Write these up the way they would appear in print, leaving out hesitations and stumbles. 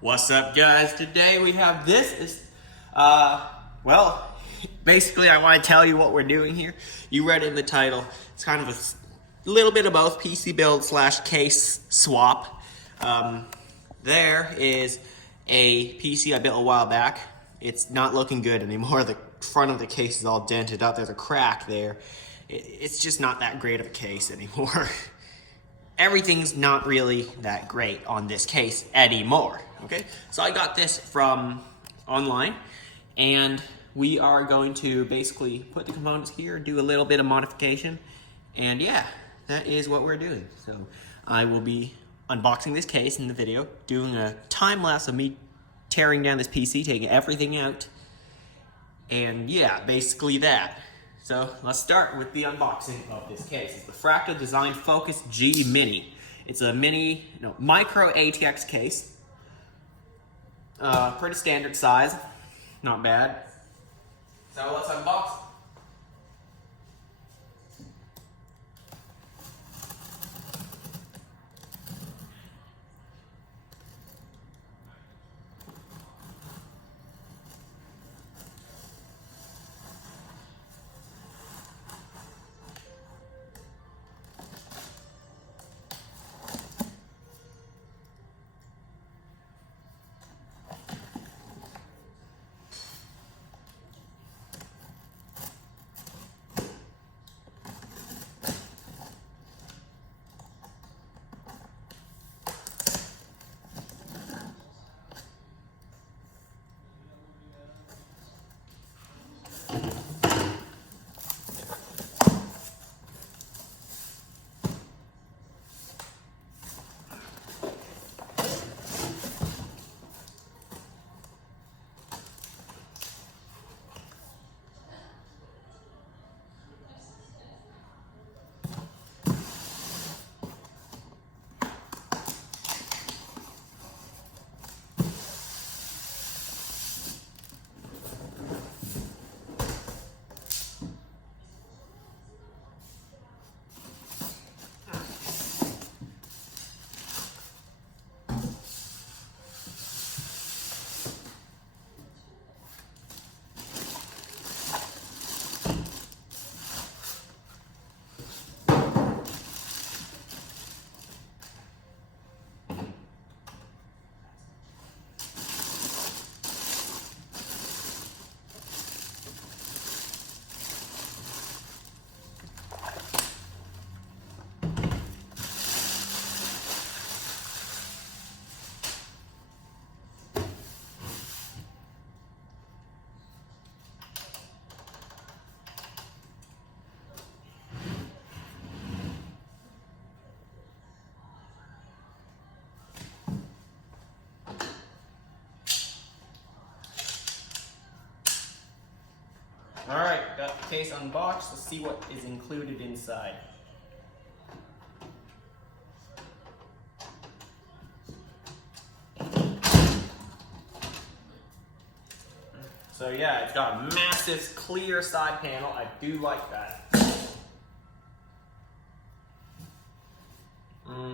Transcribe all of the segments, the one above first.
What's up, guys? Today we have this. Well, basically I want to tell you what we're doing here. You read it in the title. It's kind of a little bit of both, PC build / case swap. There is a PC I built a while back. It's not looking good anymore. The front of the case is all dented up. There's a crack there. It's just not that great of a case anymore. Everything's not really that great on this case anymore, okay? So I got this from online, and we are going to basically put the components here, do a little bit of modification, and yeah, that is what we're doing. So I will be unboxing this case in the video, doing a time lapse of me tearing down this PC, taking everything out, and yeah, basically that. So let's start with the unboxing of this case. It's the Fractal Design Focus G Mini. It's a micro ATX case. Pretty standard size, not bad. So let's unbox it. Alright, got the case unboxed. Let's see what is included inside. So yeah, it's got a massive clear side panel. I do like that.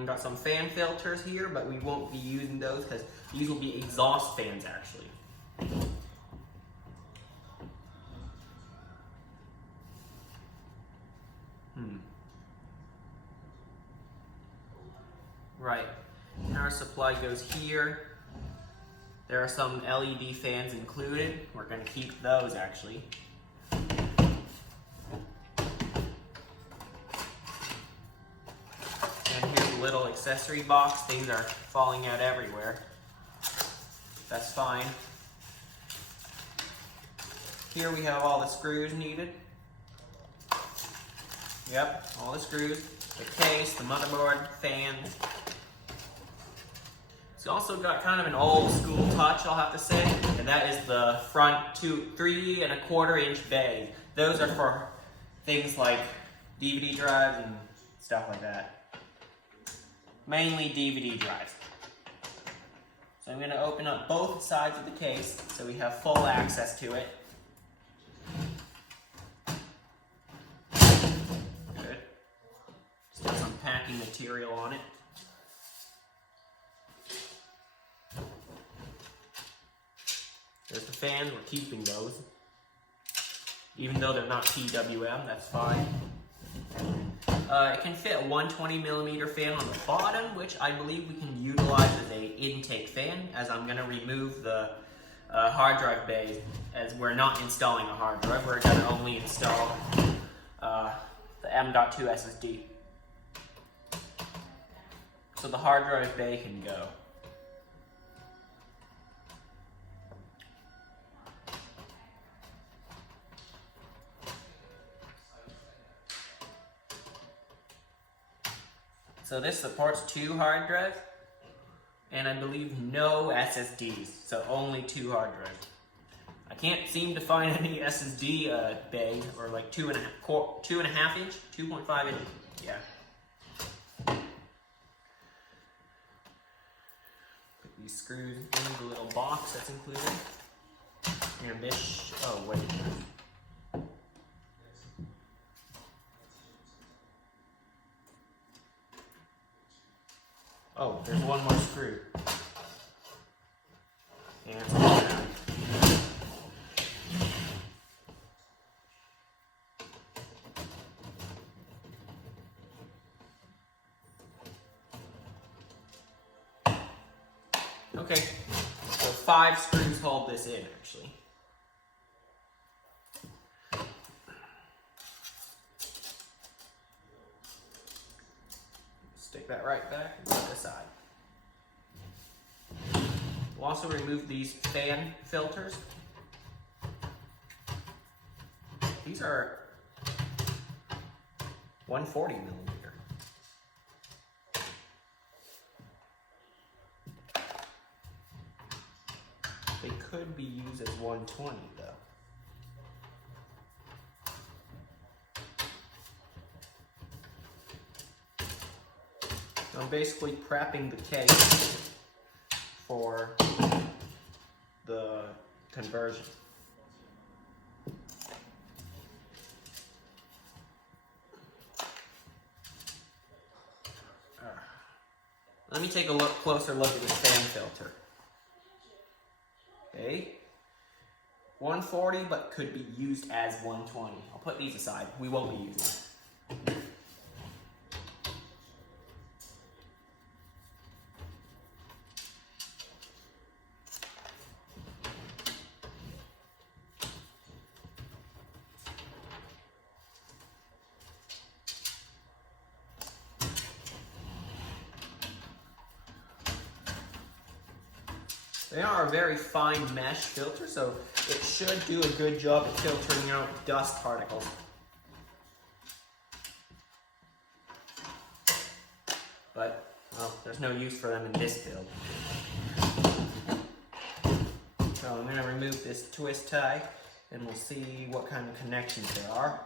Got some fan filters here, but we won't be using those because these will be exhaust fans actually. Right, power supply goes here. There are some LED fans included. We're going to keep those actually. And here's a little accessory box. Things are falling out everywhere. That's fine. Here we have all the screws needed. Yep, all the screws. The case, the motherboard, fans. It's also got kind of an old school touch, I'll have to say, and that is the front 3¼ inch bays. Those are for things like DVD drives and stuff like that. Mainly DVD drives. So I'm going to open up both sides of the case so we have full access to it. Good. Just got some packing material on it. fans, we're keeping those. Even though they're not PWM, that's fine. It can fit a 120mm fan on the bottom, which I believe we can utilize as a intake fan, as I'm going to remove the hard drive bay, as we're not installing a hard drive. We're going to only install the M.2 SSD. So the hard drive bay can go. So this supports 2 hard drives, and I believe no SSDs, so only 2 hard drives. I can't seem to find any SSD bay, or like 2.5 inch, 2.5 inch, yeah. Put these screws in the little box that's included. And this, oh wait. Oh, there's one more screw. And it's all out. Okay, so 5 screws hold this in, actually. Stick that right back and put it aside. We'll also remove these fan filters. These are 140mm. They could be used as 120 though. So I'm basically prepping the case for the conversion. Let me take a closer look at this fan filter. Okay, 140, but could be used as 120. I'll put these aside. We won't be using them. They are a very fine mesh filter, so it should do a good job of filtering out dust particles. But, well, there's no use for them in this build. So I'm going to remove this twist tie, and we'll see what kind of connections there are.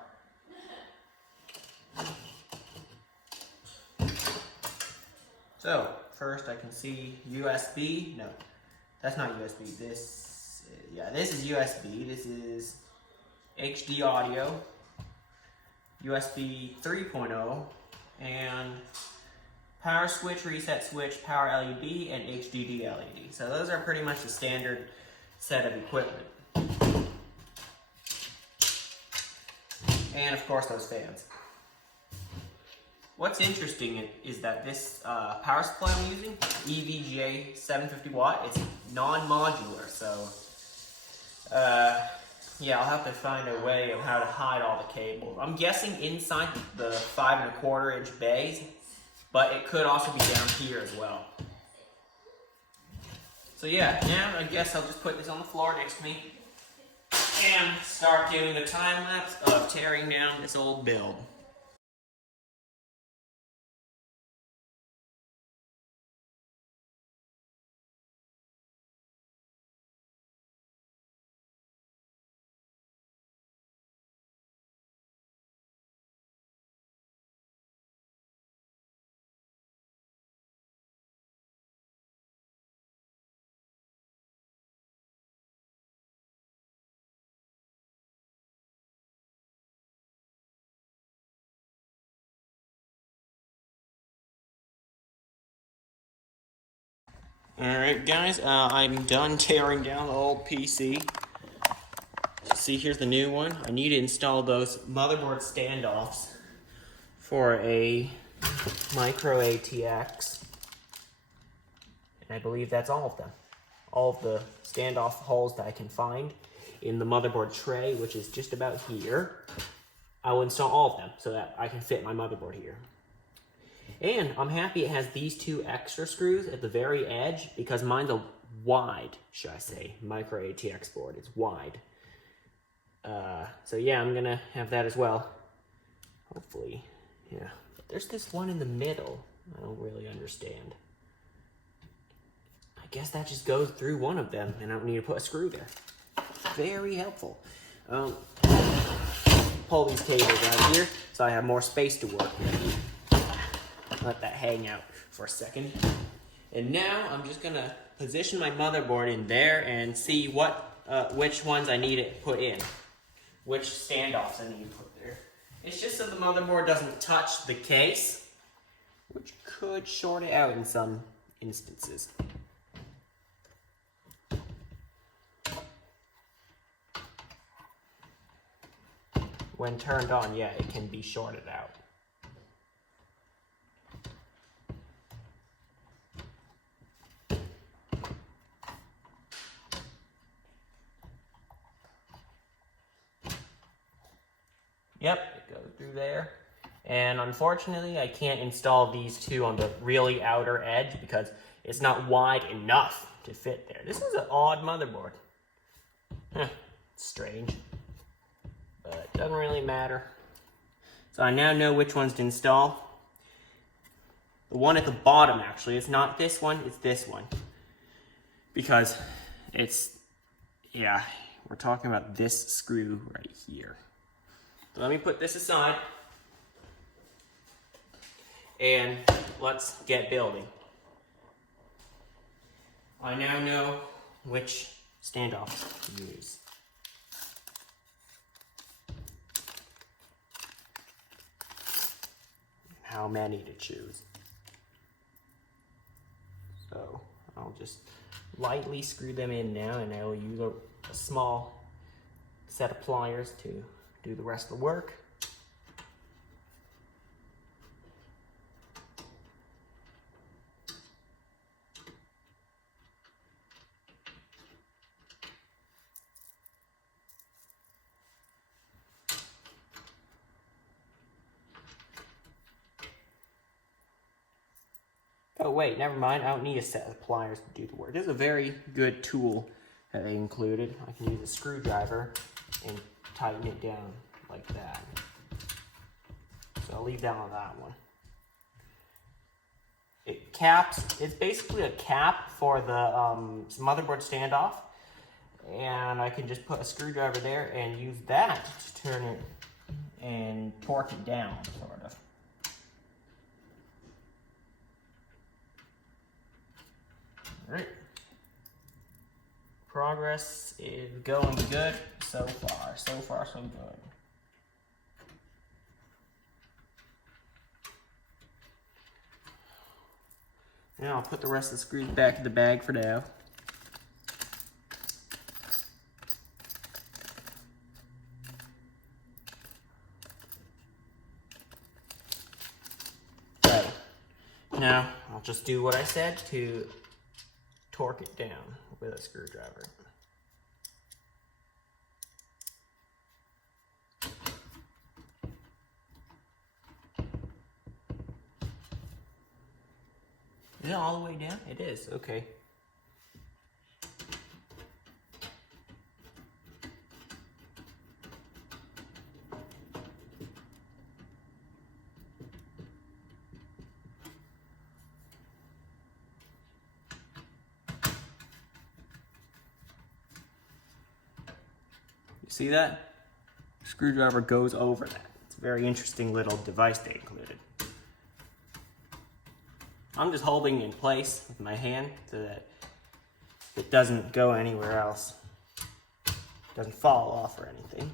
So, first I can see USB. No. That's not USB. This is USB. This is HD audio, USB 3.0, and power switch, reset switch, power LED, and HDD LED. So those are pretty much the standard set of equipment. And of course those fans. What's interesting is that this power supply I'm using, EVGA 750 watt, it's non-modular, so yeah, I'll have to find a way of how to hide all the cables. I'm guessing inside the 5.25 inch bays, but it could also be down here as well. So yeah, now I guess I'll just put this on the floor next to me and start doing the time lapse of tearing down this old build. Alright guys, I'm done tearing down the old PC. See, here's the new one. I need to install those motherboard standoffs for a micro ATX. And I believe that's all of them. All of the standoff holes that I can find in the motherboard tray, which is just about here. I will install all of them so that I can fit my motherboard here. And I'm happy it has these two extra screws at the very edge because mine's a wide, should I say, micro ATX board. It's wide. So yeah, I'm gonna have that as well. Hopefully, yeah. But there's this one in the middle. I don't really understand. I guess that just goes through one of them and I don't need to put a screw there. Very helpful. Pull these cables out here so I have more space to work with. Let that hang out for a second. And now I'm just gonna position my motherboard in there and see which ones I need to put in. Which standoffs I need to put there. It's just so the motherboard doesn't touch the case, which could short it out in some instances. When turned on, yeah, it can be shorted out. Yep, it goes through there. And unfortunately, I can't install these two on the really outer edge because it's not wide enough to fit there. This is an odd motherboard. Strange. But it doesn't really matter. So I now know which ones to install. The one at the bottom, actually, it's not this one, it's this one. Because it's, yeah, we're talking about this screw right here. So let me put this aside. And let's get building. I now know which standoffs to use. How many to choose. So I'll just lightly screw them in now, and I will use a small set of pliers to do the rest of the work. Oh wait, never mind, I don't need a set of pliers to do the work. This is a very good tool that they included. I can use a screwdriver and tighten it down like that. So I'll leave that on that one. It caps, it's basically a cap for the motherboard standoff. And I can just put a screwdriver there and use that to turn it and torque it down, sort of. Alright. Progress is going good so far. So far, so good. Now I'll put the rest of the screws back in the bag for now. Right. Now I'll just do what I said to torque it down with a screwdriver. Is it all the way down? It is, okay. You see that? Screwdriver goes over that. It's a very interesting little device they included. I'm just holding it in place with my hand so that it doesn't go anywhere else. It doesn't fall off or anything.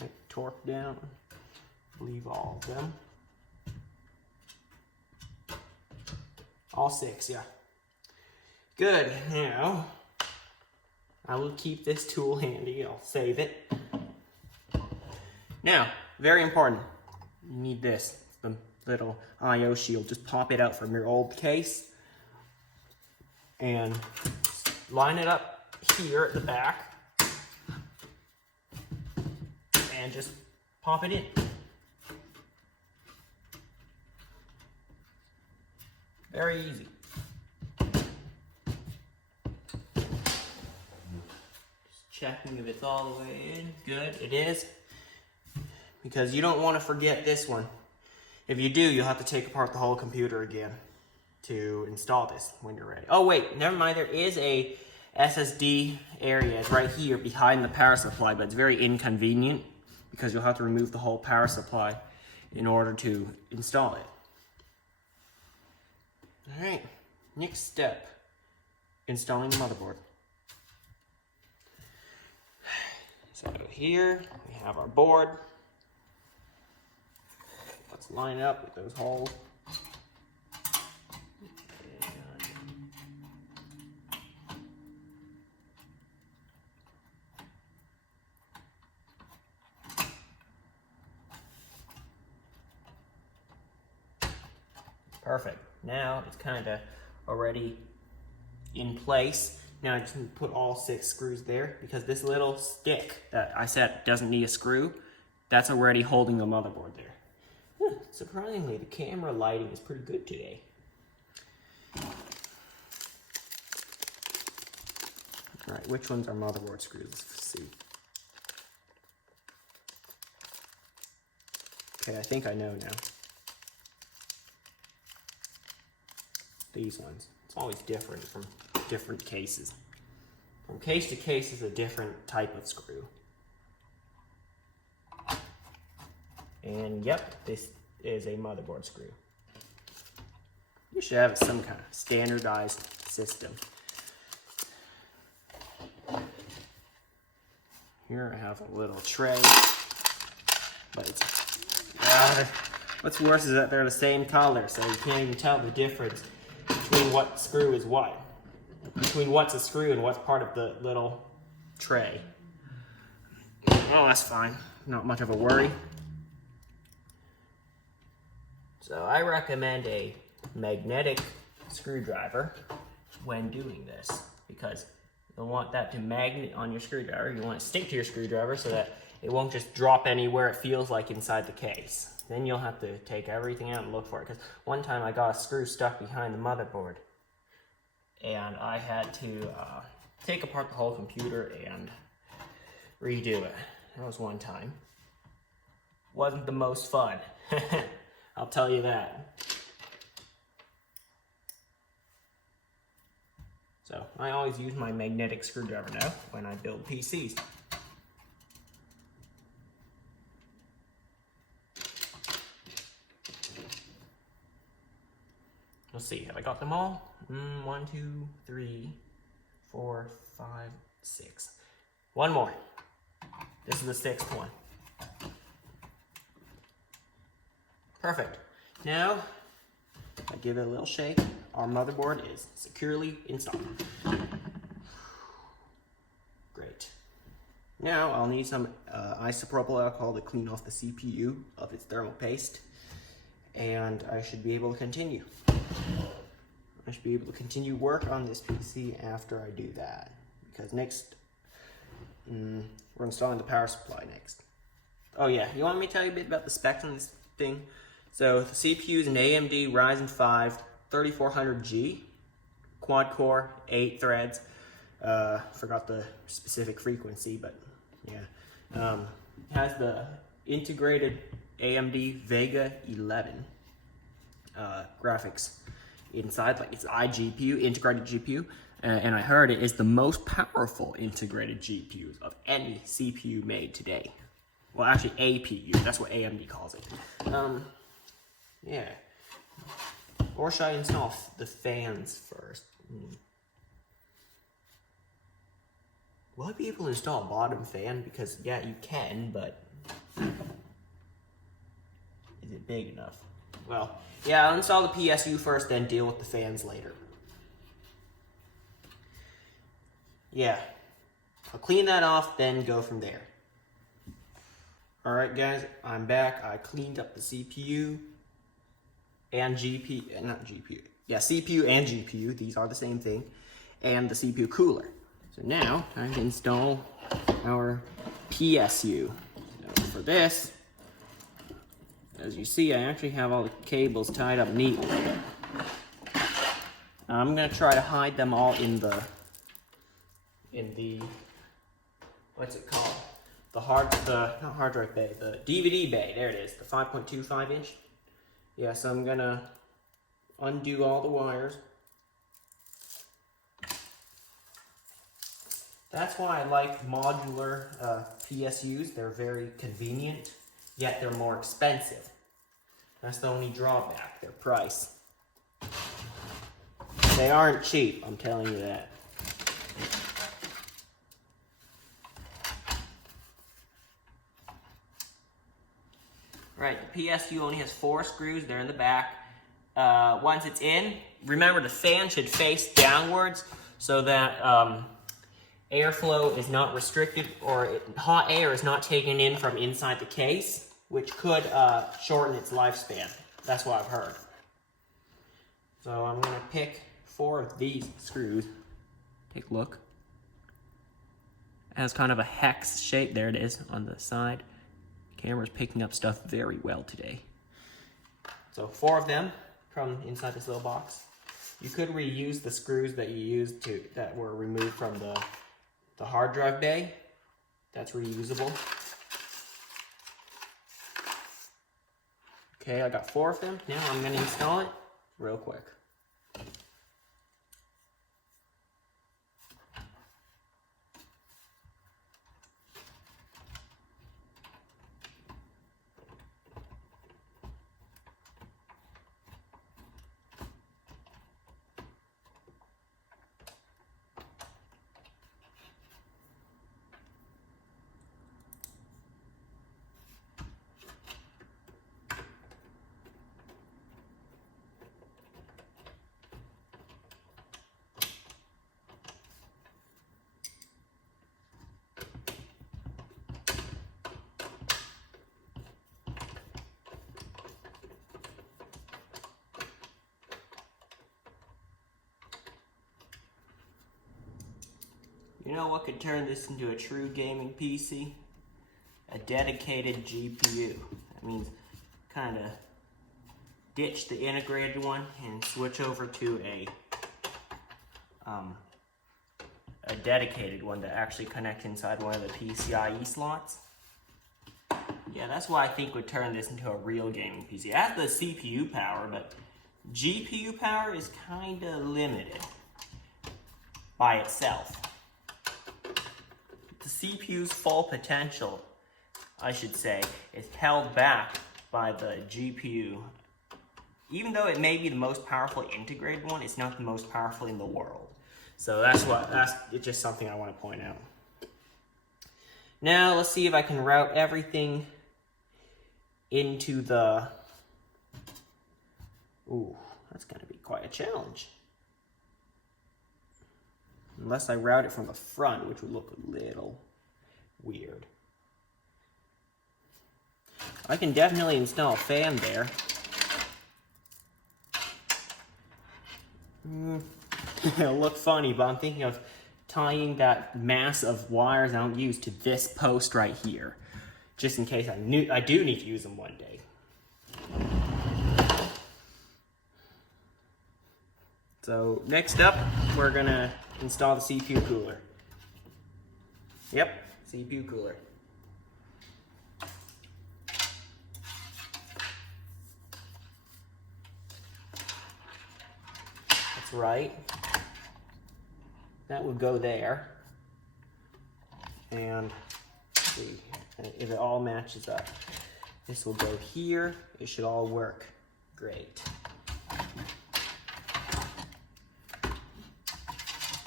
Right. torque down. Leave all of them. All 6, yeah. Good. Now, I will keep this tool handy. I'll save it. Now, very important. You need this. It's the little I/O shield. Just pop it out from your old case and line it up here at the back and just pop it in. Very easy. Just checking if it's all the way in. Good, it is. Because you don't want to forget this one. If you do, you'll have to take apart the whole computer again to install this when you're ready. Oh wait, never mind, there is a SSD area. It's right here behind the power supply, but it's very inconvenient because you'll have to remove the whole power supply in order to install it. Alright, next step, installing the motherboard. So here we have our board. Let's line it up with those holes. Perfect. Now it's kind of already in place. Now I just need to put all 6 screws there because this little stick that I said doesn't need a screw, that's already holding the motherboard there. Surprisingly, the camera lighting is pretty good today. All right, which ones are motherboard screws? Let's see. Okay, I think I know now. These ones. It's always different from different cases. From case to case is a different type of screw. And yep, this is a motherboard screw. You should have some kind of standardized system. Here I have a little tray, but it's, what's worse is that they're the same color, so you can't even tell the difference between what screw is what. Between what's a screw and what's part of the little tray. Oh, that's fine. Not much of a worry. So I recommend a magnetic screwdriver when doing this because you'll want that to magnet on your screwdriver. You want it to stick to your screwdriver so that it won't just drop anywhere it feels like inside the case. Then you'll have to take everything out and look for it. Because one time I got a screw stuck behind the motherboard and I had to take apart the whole computer and redo it. That was one time. Wasn't the most fun. I'll tell you that. So I always use my magnetic screwdriver now when I build PCs. Let's see, have I got them all? 1, 2, 3, 4, 5, 6. One more. This is the 6th one. Perfect. Now, if I give it a little shake, our motherboard is securely installed. Great. Now, I'll need some isopropyl alcohol to clean off the CPU of its thermal paste, and I should be able to continue. I should be able to continue work on this PC after I do that, because next, we're installing the power supply next. Oh yeah, you want me to tell you a bit about the specs on this thing? So the CPU is an AMD Ryzen 5 3400G, quad core, 8 threads. Forgot the specific frequency, but yeah. It has the integrated AMD Vega 11 graphics inside, like it's iGPU, integrated GPU, and I heard it is the most powerful integrated GPUs of any CPU made today. Well, actually APU, that's what AMD calls it. Yeah. Or should I install the fans first? Will I be able to install a bottom fan? Because yeah, you can, but Is it big enough? Well, yeah, I'll install the PSU first, then deal with the fans later. Yeah, I'll clean that off, then go from there. Alright guys, I'm back. I cleaned up the CPU and GPU, not GPU. Yeah, CPU and GPU, these are the same thing, and the CPU cooler. So now, time to install our PSU. So for this, as you see, I actually have all the cables tied up neatly. I'm gonna try to hide them all in the, what's it called? Not hard drive bay, the DVD bay, there it is, the 5.25 inch. Yeah, so I'm gonna undo all the wires. That's why I like modular PSUs. They're very convenient, yet they're more expensive. That's the only drawback, their price. They aren't cheap, I'm telling you that. Right, the PSU only has 4 screws, they're in the back. Once it's in, remember the fan should face downwards so that airflow is not restricted, or hot air is not taken in from inside the case, which could shorten its lifespan. That's what I've heard. So I'm gonna pick 4 of these screws. Take a look. It has kind of a hex shape, there it is on the side. Camera's picking up stuff very well today. So 4 of them from inside this little box. You could reuse the screws that you used that were removed from the hard drive bay. That's reusable. Okay, I got 4 of them. Now I'm gonna install it real quick. You know what could turn this into a true gaming PC? A dedicated GPU. That means kind of ditch the integrated one and switch over to a dedicated one that actually connects inside one of the PCIe slots. Yeah, that's what I think would turn this into a real gaming PC. It has the CPU power, but GPU power is kind of limited by itself. The CPU's full potential, I should say, is held back by the GPU. Even though it may be the most powerful integrated one, it's not the most powerful in the world. So it's just something I want to point out. Now let's see if I can route everything into the... Ooh, that's going to be quite a challenge. Unless I route it from the front, which would look a little weird. I can definitely install a fan there. It'll look funny, but I'm thinking of tying that mass of wires I don't use to this post right here, just in case I do need to use them one day. So next up, we're gonna install the CPU cooler. Yep, CPU cooler. That's right. That would go there. And see if it all matches up. This will go here. It should all work great.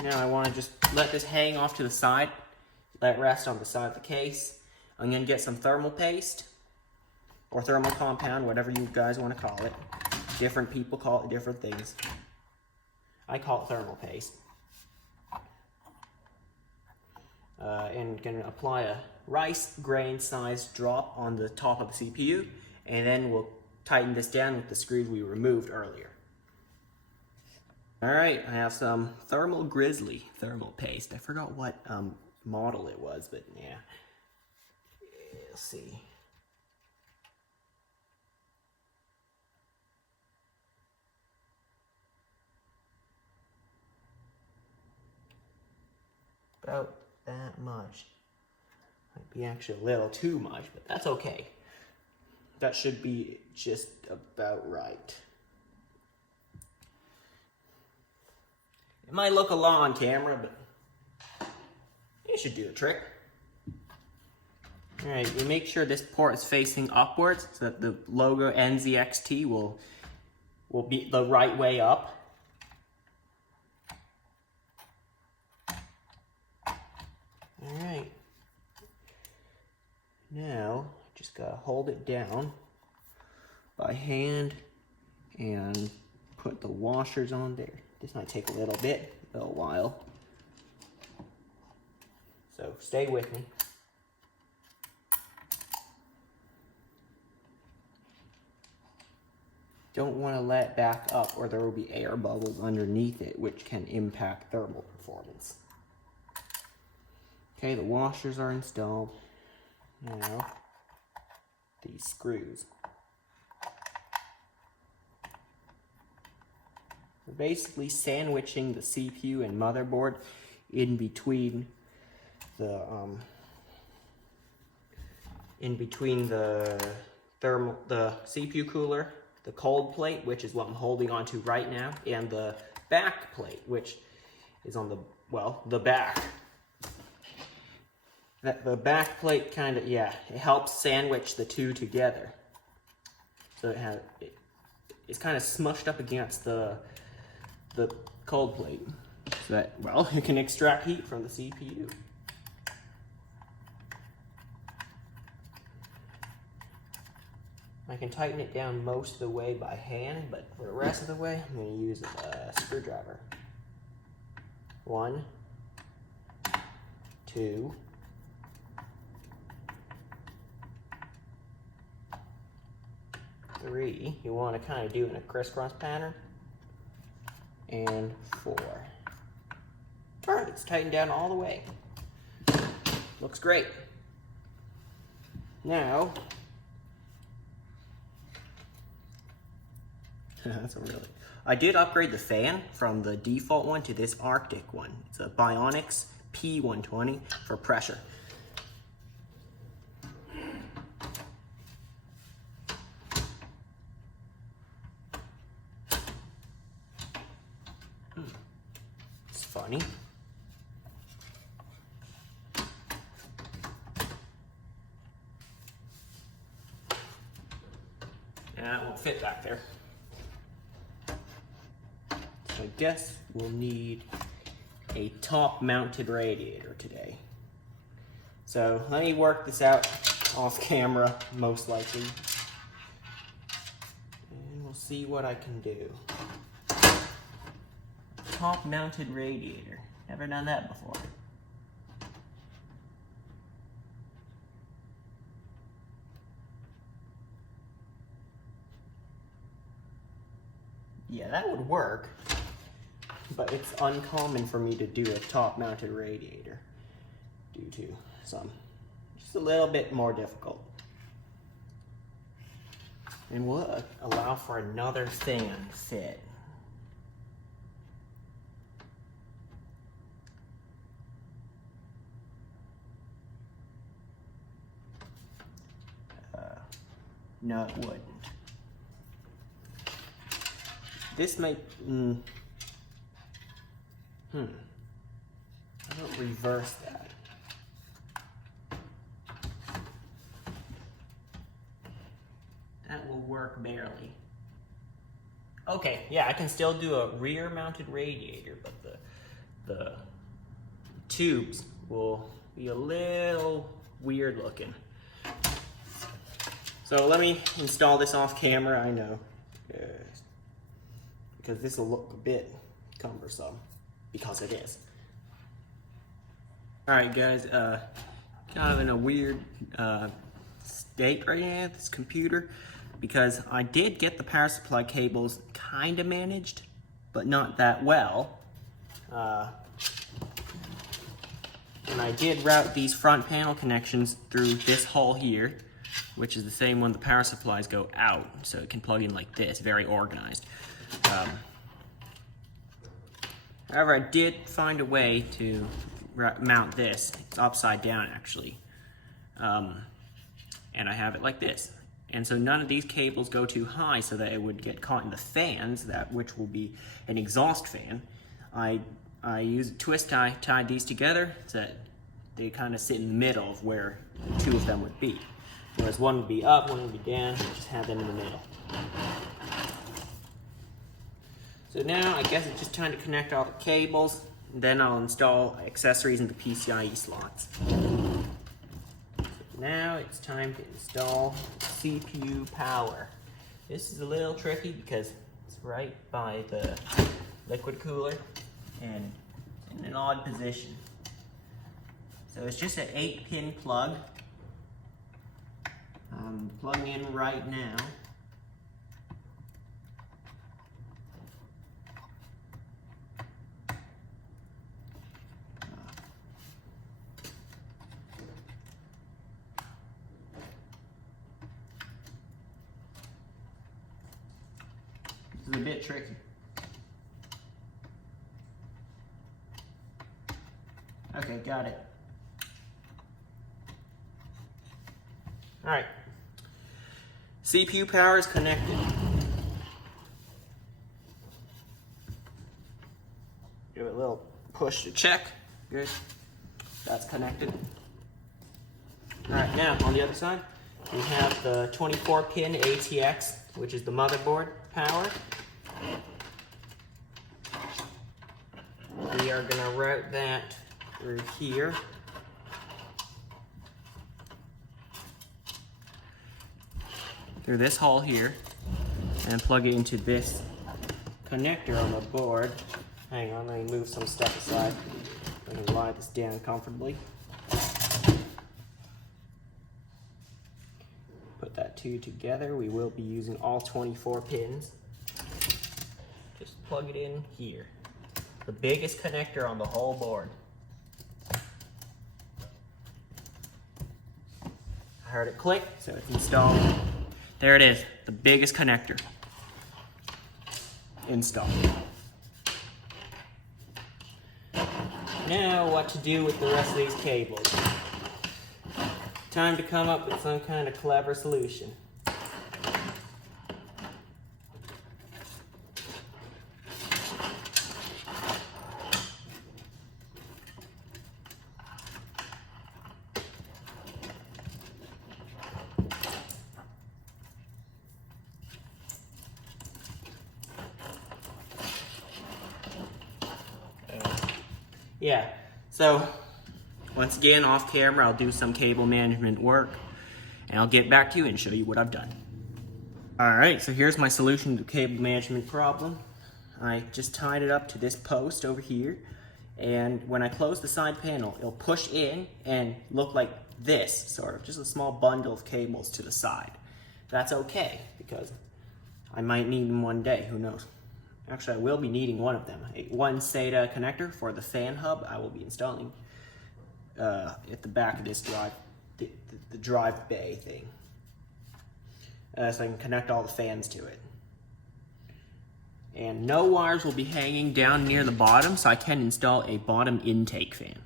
Now I want to just let this hang off to the side, let it rest on the side of the case. I'm gonna get some thermal paste or thermal compound, whatever you guys want to call it. Different people call it different things. I call it thermal paste. And gonna apply a rice grain size drop on the top of the CPU, and then we'll tighten this down with the screws we removed earlier. Alright, I have some Thermal Grizzly thermal paste. I forgot what model it was, but yeah. Let's see. About that much. Might be actually a little too much, but that's okay. That should be just about right. It might look a lot on camera, but it should do the trick. Alright, we make sure this port is facing upwards so that the logo NZXT will be the right way up. Alright. Now, just gotta hold it down by hand and put the washers on there. This might take a little while. So stay with me. Don't want to let it back up or there will be air bubbles underneath it, which can impact thermal performance. Okay, the washers are installed. Now, these screws. We're basically sandwiching the CPU and motherboard in between the CPU cooler, the cold plate, which is what I'm holding onto right now, and the back plate, which is on the back. The back plate kind of, it helps sandwich the two together. So it's kind of smushed up against the cold plate, so that, it can extract heat from the CPU. I can tighten it down most of the way by hand, but for the rest of the way, I'm going to use a screwdriver. 1, 2, 3. You want to kind of do it in a crisscross pattern. And 4. Alright, it's tightened down all the way. Looks great. Now, I did upgrade the fan from the default one to this Arctic one. It's a Bionics P120 for pressure. It's funny. That won't fit back there. So I guess we'll need a top mounted radiator today. So let me work this out off camera, most likely. And we'll see what I can do. Top mounted radiator. Never done that before. Yeah, that would work, but it's uncommon for me to do a top-mounted radiator due to just a little bit more difficult. And we'll allow for another fan fit. No, it wouldn't. This might, I don't reverse that. That will work barely. Okay, yeah, I can still do a rear mounted radiator, but the tubes will be a little weird looking. So let me install this off camera, I know. Because this will look a bit cumbersome, because it is. Alright guys, kind of in a weird state right now, this computer, because I did get the power supply cables kind of managed, but not that well. And I did route these front panel connections through this hole here, which is the same one the power supplies go out, so it can plug in like this, very organized. However, I did find a way to mount this. It's upside down actually. And I have it like this. And so none of these cables go too high so that it would get caught in the fans, which will be an exhaust fan. I use a twist tie, tied these together so that they kind of sit in the middle of where two of them would be. Whereas one would be up, one would be down, just have them in the middle. So now I guess it's just time to connect all the cables, and then I'll install accessories into PCIe slots. So now it's time to install CPU power. This is a little tricky because it's right by the liquid cooler and in an odd position. So it's just an 8-pin plug. I'm plugging in right now. This is a bit tricky. Okay, got it. All right. CPU power is connected. Give it a little push to check. Good. That's connected. All right, now on the other side, we have the 24-pin ATX, which is the motherboard power. We are going to route that through here. Through this hole here, and plug it into this connector on the board. Hang on, let me move some stuff aside. I can lie this down comfortably. Put that two together. We will be using all 24 pins. Just plug it in here. The biggest connector on the whole board. I heard it click, so it's installed. There it is, the biggest connector installed. Now what to do with the rest of these cables. Time to come up with some kind of clever solution. Yeah, so once again off camera I'll do some cable management work and I'll get back to you and show you what I've done. Alright, so here's my solution to the cable management problem. I just tied it up to this post over here, and when I close the side panel it'll push in and look like this, sort of, just a small bundle of cables to the side. That's okay, because I might need them one day, who knows. Actually, I will be needing one of them. One SATA connector for the fan hub I will be installing at the back of this drive, the drive bay thing. So I can connect all the fans to it. And no wires will be hanging down near the bottom, so I can install a bottom intake fan.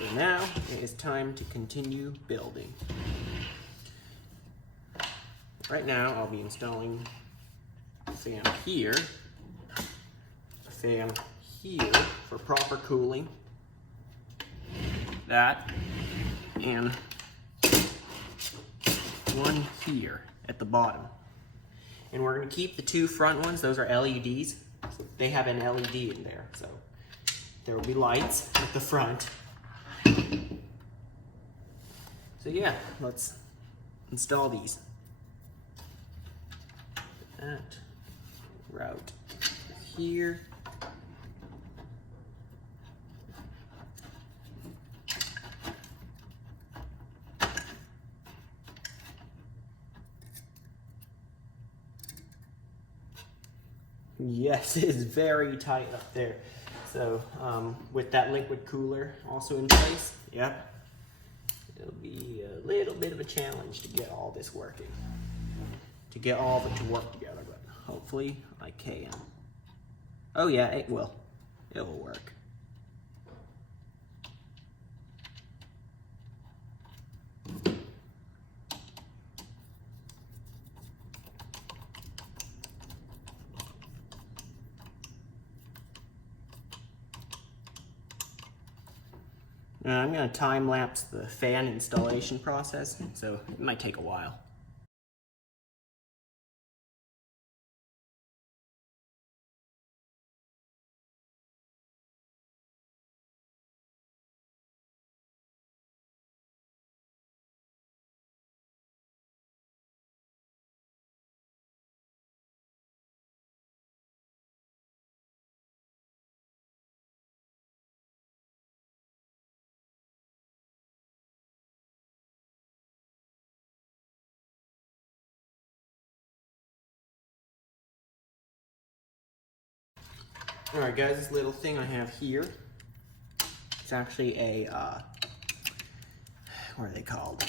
So now it is time to continue building. Right now, I'll be installing a fan here, a fan here for proper cooling, that, and one here at the bottom. And we're going to keep the two front ones, those are LEDs. They have an LED in there, so there will be lights at the front. So yeah, let's install these. That route here. Yes, it is very tight up there. So with that liquid cooler also in place, yep, it'll be a little bit of a challenge to get all this working, to get all of it to work together, but hopefully I can. Oh yeah, it will. It will work. I'm going to time lapse the fan installation process, so it might take a while. Alright guys, this little thing I have here, it's actually a, what are they called?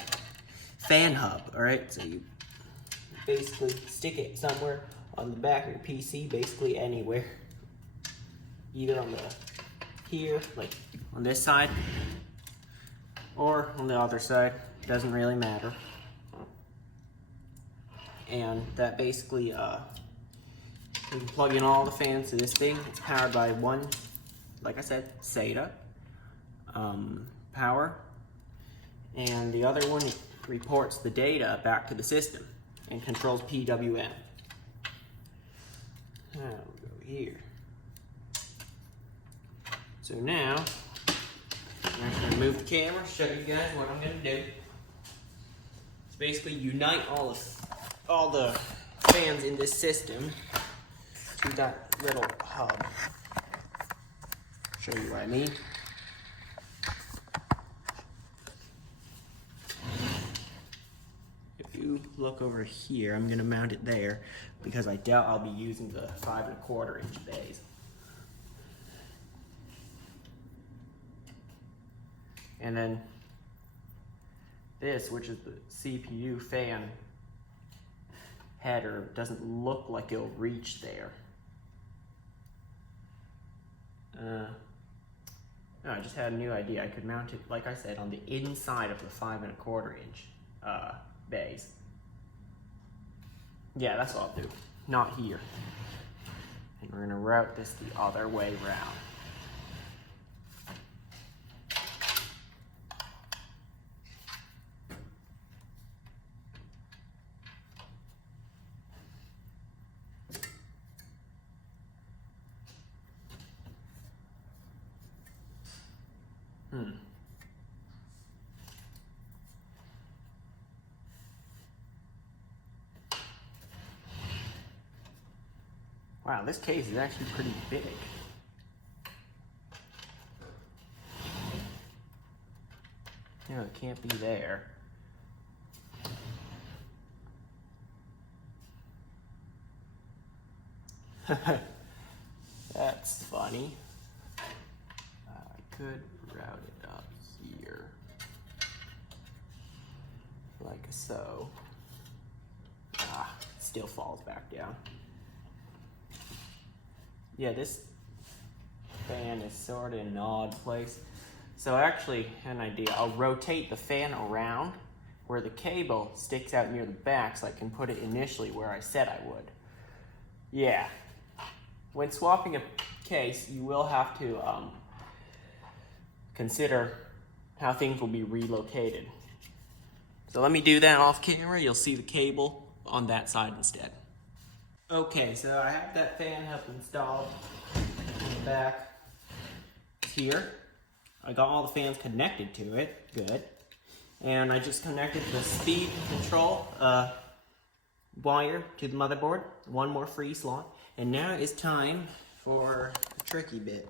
Fan hub, alright? So you basically stick it somewhere on the back of your PC, basically anywhere. Either on the, here, like on this side, or on the other side, doesn't really matter. And that basically, you can plug in all the fans to this thing. It's powered by one, like I said, SATA power. And the other one reports the data back to the system and controls PWM. Now we'll go here. So now, I'm going to move the camera, show you guys what I'm going to do. It's basically unite all the fans in this system to that little hub. Show you what I mean. If you look over here, I'm going to mount it there because I doubt I'll be using the 5 1/4 inch bays. And then this, which is the CPU fan header, doesn't look like it'll reach there. No, I just had a new idea. I could mount it, like I said, on the inside of the 5 1/4 inch bays. Yeah, that's what I'll do. Not here. And we're gonna route this the other way around. Wow, this case is actually pretty big. No, it can't be there. That's funny. I could route it up here. Like so. Ah, it still falls back down. Yeah, this fan is sort of in an odd place. So actually, an idea, I'll rotate the fan around where the cable sticks out near the back so I can put it initially where I said I would. Yeah. When swapping a case, you will have to consider how things will be relocated. So let me do that off camera. You'll see the cable on that side instead. Okay, so I have that fan hub installed in the back. It's here. I got all the fans connected to it, good. And I just connected the speed control wire to the motherboard, one more free slot. And now it's time for the tricky bit.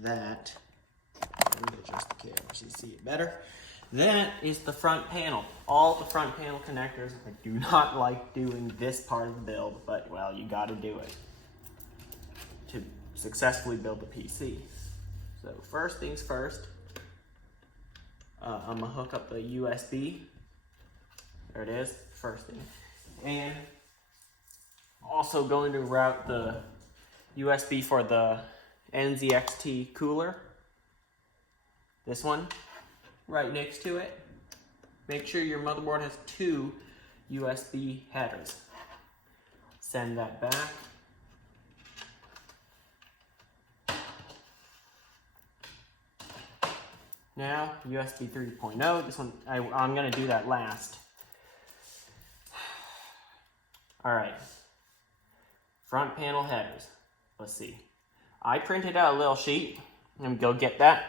Let me adjust the camera so you see it better. That is the front panel. All the front panel connectors. I do not like doing this part of the build, but well, you gotta do it to successfully build the PC. So first things first, I'm gonna hook up the USB. There it is, first thing. And also going to route the USB for the NZXT cooler. This one, right next to it. Make sure your motherboard has 2 USB headers. Send that back. Now, USB 3.0, this one, I'm gonna do that last. All right, front panel headers, let's see. I printed out a little sheet, I'm gonna go get that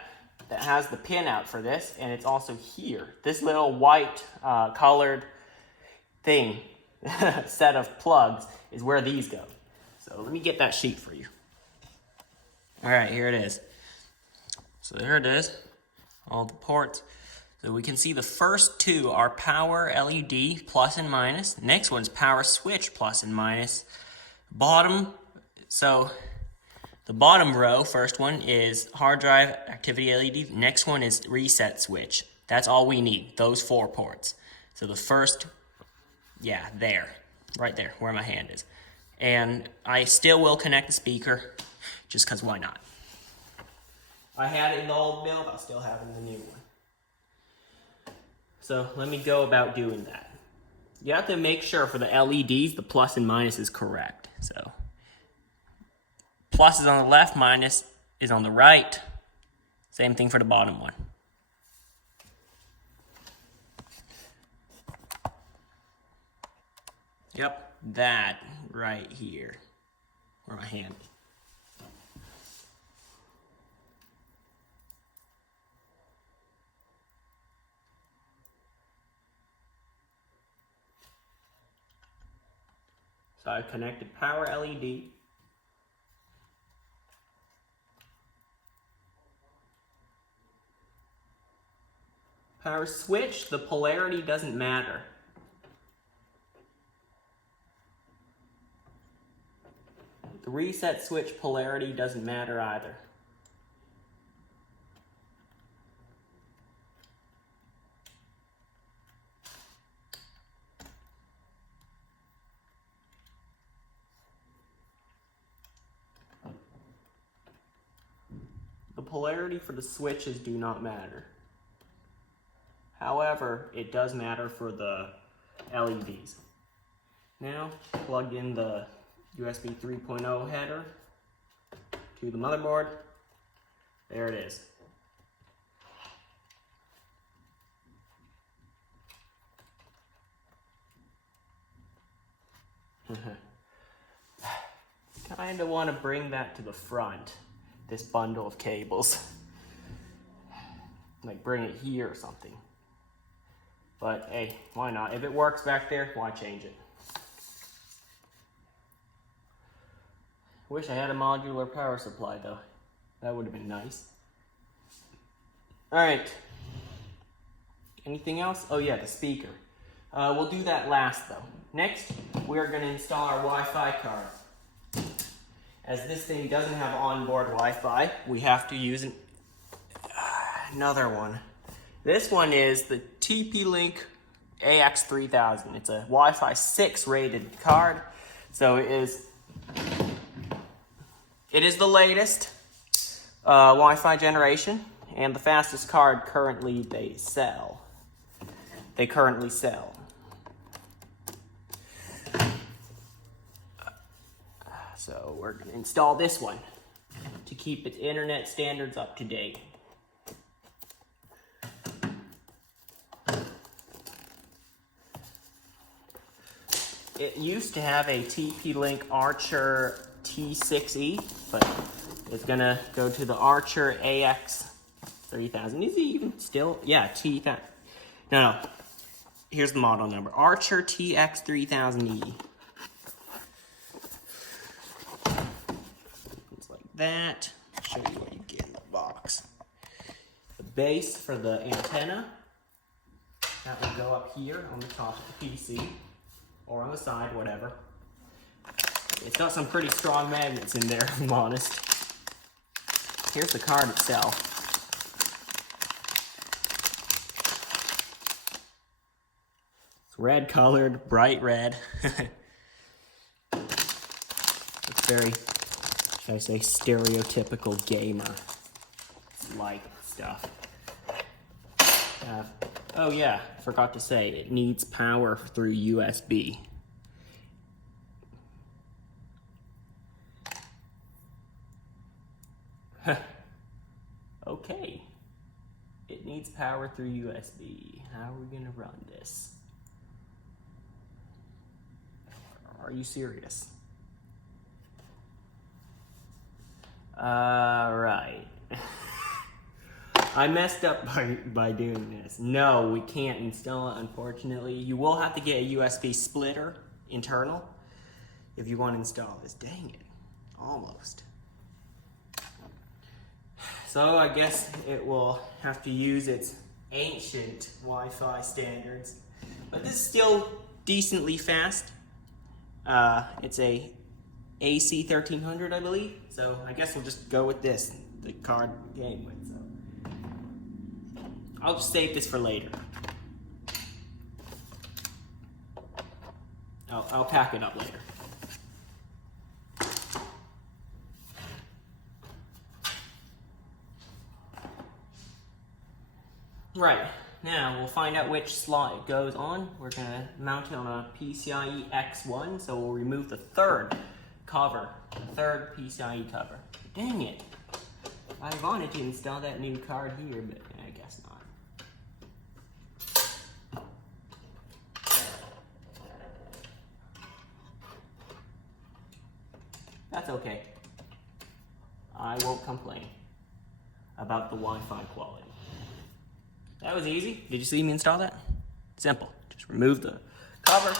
has the pin out for this, and it's also here. This little white colored thing, set of plugs, is where these go. So let me get that sheet for you. All right, here it is. So there it is, all the ports. So we can see the first 2 are power LED plus and minus. Next one's power switch plus and minus. Bottom, so the bottom row, first one is hard drive activity LED. Next one is reset switch. That's all we need, those 4 ports. So the first, yeah, there, right there, where my hand is. And I still will connect the speaker, just because why not? I had it in the old build, I'll still have it in the new one. So let me go about doing that. You have to make sure for the LEDs, the plus and minus is correct. So plus is on the left, minus is on the right. Same thing for the bottom one. Yep, that right here, where my hand is. So I've connected power LED. Power switch, the polarity doesn't matter. The reset switch polarity doesn't matter either. The polarity for the switches do not matter. However, it does matter for the LEDs. Now, plug in the USB 3.0 header to the motherboard. There it is. Kinda want to bring that to the front, this bundle of cables. Like bring it here or something. But hey, why not? If it works back there, why change it? Wish I had a modular power supply though. That would have been nice. All right. Anything else? Oh yeah, the speaker. We'll do that last though. Next, we're going to install our Wi-Fi card. As this thing doesn't have onboard Wi-Fi, we have to use another one. This one is the TP-Link AX3000. It's a Wi-Fi 6 rated card. So it is the latest Wi-Fi generation and the fastest card currently they currently sell. So we're going to install this one to keep its internet standards up to date. It used to have a TP-Link Archer T6E, but it's going to go to the Archer AX 3000. Is it even still? Yeah, no. Here's the model number. Archer TX3000E. It's like that. Show you what you get in the box. The base for the antenna. That will go up here on the top of the PC. Or on the side, whatever. It's got some pretty strong magnets in there, if I'm honest. Here's the card itself. It's red colored, bright red. It's very, should I say, stereotypical gamer like stuff. Oh yeah, forgot to say, it needs power through USB. Okay. It needs power through USB. How are we gonna run this? Are you serious? Right. I messed up by doing this. No, we can't install it, unfortunately. You will have to get a USB splitter, internal, if you want to install this. Dang it. Almost. So I guess it will have to use its ancient Wi-Fi standards. But this is still decently fast. It's a AC 1300, I believe. So I guess we'll just go with this, the card game with. So I'll just save this for later. I'll pack it up later. Right, now we'll find out which slot it goes on. We're gonna mount it on a PCIe X1, so we'll remove the third cover, the third PCIe cover. Dang it. I wanted to install that new card here, but I guess not. That's okay. I won't complain about the Wi-Fi quality. That was easy. Did you see me install that? Simple. Just remove the cover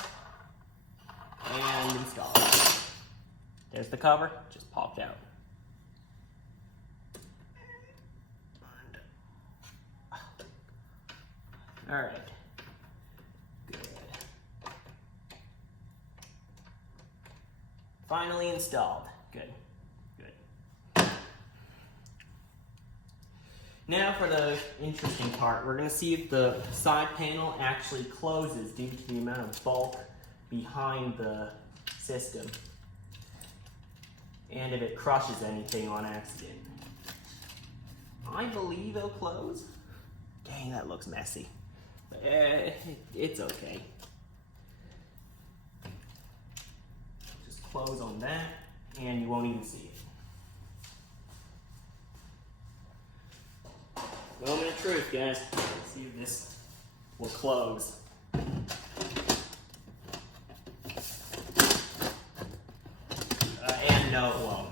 and install it. There's the cover, just popped out. All right. Good. Finally installed. Good. Now for the interesting part, we're going to see if the side panel actually closes due to the amount of bulk behind the system, and if it crushes anything on accident. I believe it'll close. Dang, that looks messy. But, it's okay. Just close on that, and you won't even see it. Moment of truth, guys. Let's see if this will close. And no, it won't.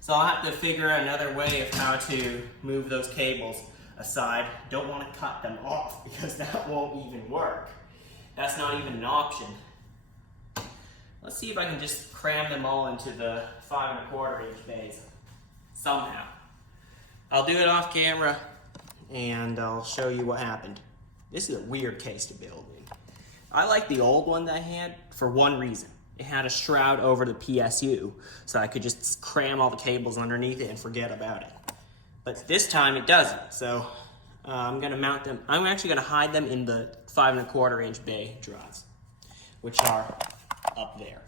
So I'll have to figure out another way of how to move those cables aside. Don't want to cut them off because that won't even work. That's not even an option. Let's see if I can just cram them all into the 5 1/4 inch bays somehow. I'll do it off camera and I'll show you what happened. This is a weird case to build in. I like the old one that I had for one reason. It had a shroud over the PSU, so I could just cram all the cables underneath it and forget about it. But this time it doesn't, so I'm gonna mount them. I'm actually gonna hide them in the 5 1/4 inch bay drives, which are up there,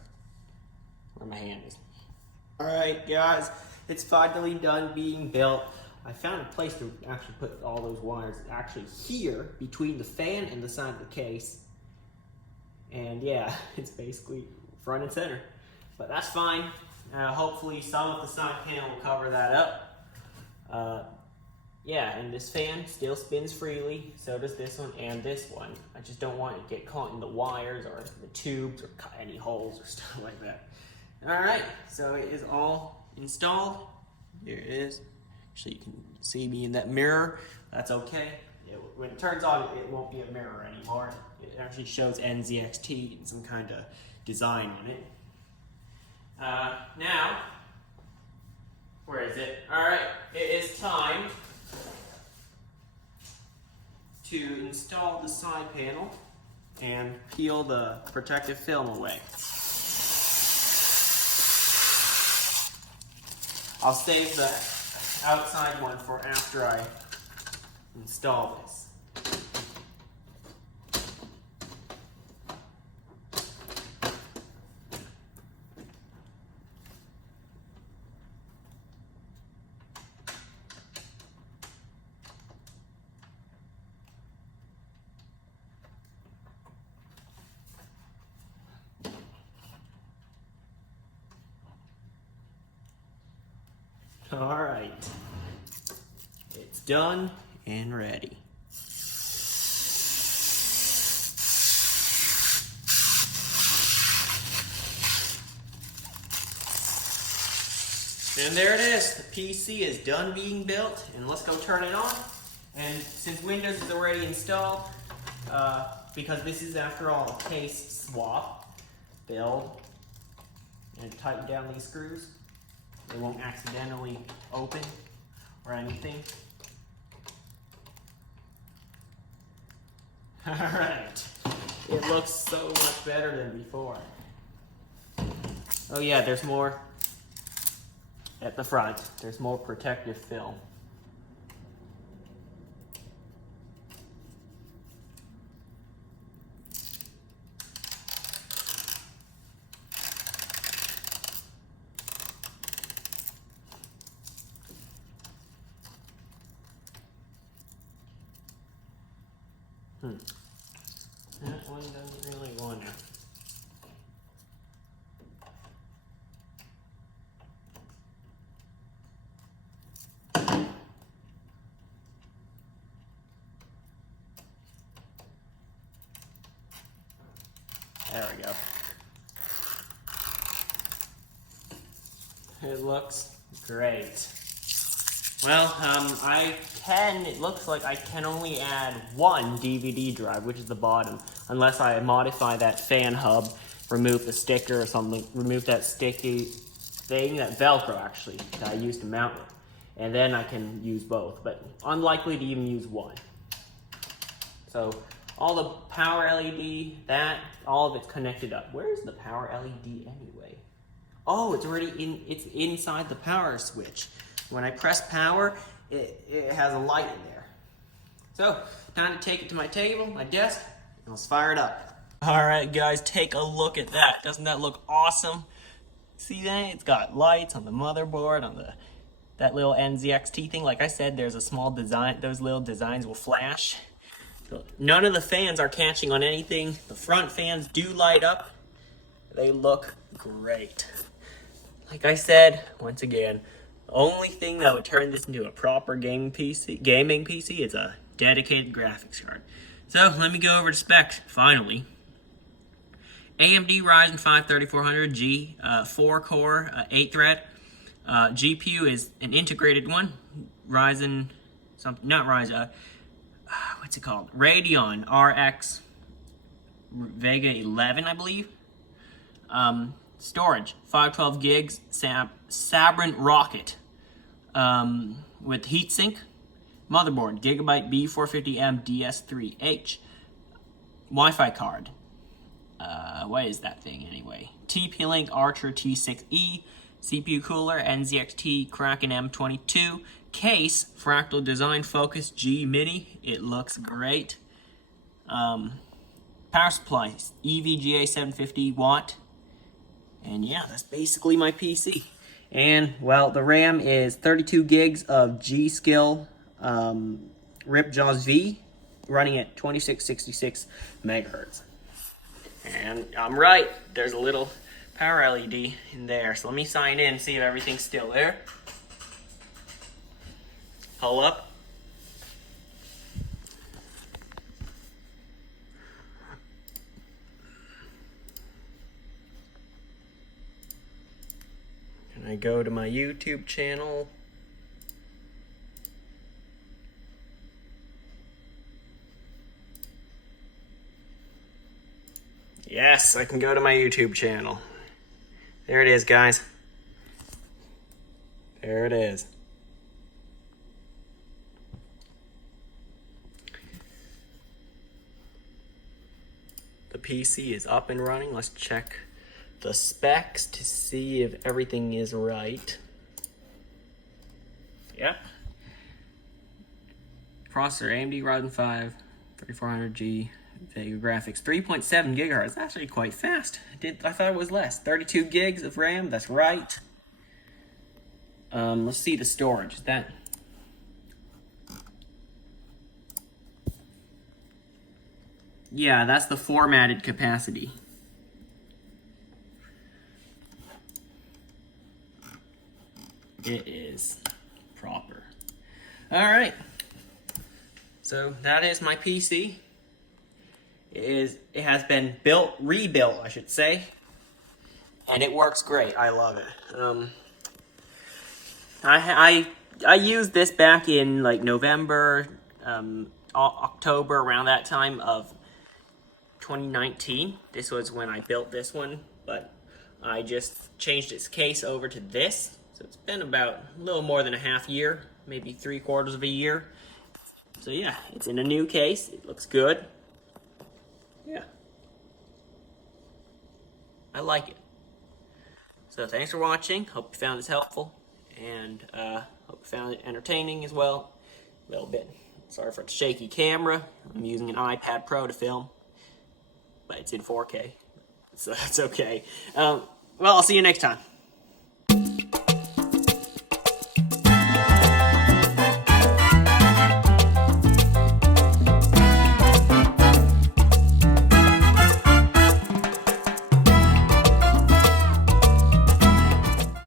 where my hand is. All right, guys, it's finally done being built. I found a place to actually put all those wires actually here between the fan and the side of the case. And yeah, it's basically front and center, but that's fine. Hopefully some of the side panel will cover that up. Yeah, and this fan still spins freely, so does this one and this one. I just don't want it to get caught in the wires or the tubes or cut any holes or stuff like that. All right, so it is all installed. Here it is. Actually, you can see me in that mirror. That's okay. When it turns on, it won't be a mirror anymore. It actually shows NZXT and some kind of design on it. Now, where is it? Alright, it is time to install the side panel and peel the protective film away. I'll save the outside one for after I install this. All right, it's done and ready. And there it is. The PC is done being built, and let's go turn it on. And since Windows is already installed, because this is after all a case swap build, and tighten down these screws. They won't accidentally open or anything. Alright, it looks so much better than before. Oh yeah, there's more at the front. There's more protective film. That one doesn't really want to. There we go. It looks great. Well, it looks like I can only add one DVD drive, which is the bottom, unless I modify that fan hub, remove the sticker or something, remove that sticky thing, that Velcro actually, that I used to mount it. And then I can use both, but unlikely to even use one. So, all the power LED, all of it's connected up. Where's the power LED anyway? Oh, it's already it's inside the power switch. When I press power, it has a light in there. So, time to take it to my table, my desk, and let's fire it up. Alright guys, take a look at that. Doesn't that look awesome? See that? It's got lights on the motherboard, on that little NZXT thing. Like I said, there's a small design, those little designs will flash. So none of the fans are catching on anything. The front fans do light up. They look great. Like I said, once again, the only thing that would turn this into a proper gaming PC is a dedicated graphics card. So let me go over the specs finally. AMD Ryzen 5 3400G, 4-core, 8-thread. GPU is an integrated one. Ryzen, what's it called? Radeon RX Vega 11, I believe. Storage, 512 gigs, Sabrin Rocket with heatsink. Motherboard, Gigabyte B450M DS3H. Wi-Fi card. What is that thing anyway? TP-Link Archer T6E. CPU cooler, NZXT Kraken M22. Case, Fractal Design Focus G Mini. It looks great. Power supply, EVGA 750 watt. And yeah, that's basically my PC. And, well, the RAM is 32 gigs of G-Skill Ripjaws V, running at 2666 megahertz. And I'm right, there's a little power LED in there. So let me sign in and see if everything's still there. Pull up. Can I go to my YouTube channel? Yes, I can go to my YouTube channel. There it is, guys. There it is. The PC is up and running. Let's check the specs to see if everything is right. Yep. Processor AMD Ryzen 5, 3400G, Vega graphics, 3.7 gigahertz. That's actually quite fast. I thought it was less. 32 gigs of RAM. That's right. Let's see the storage. Is that? Yeah, that's the formatted capacity. It is proper. All right. So that is my PC. It has been rebuilt, I should say, and it works great. I love it. I used this back in like November, October, around that time of 2019. This was when I built this one, but I just changed its case over to this. So it's been about a little more than a half year, maybe 3/4 of a year. So yeah, it's in a new case. It looks good. Yeah. I like it. So thanks for watching. Hope you found this helpful. And hope you found it entertaining as well. A little bit. Sorry for the shaky camera. I'm using an iPad Pro to film. But it's in 4K. So that's okay. Well, I'll see you next time.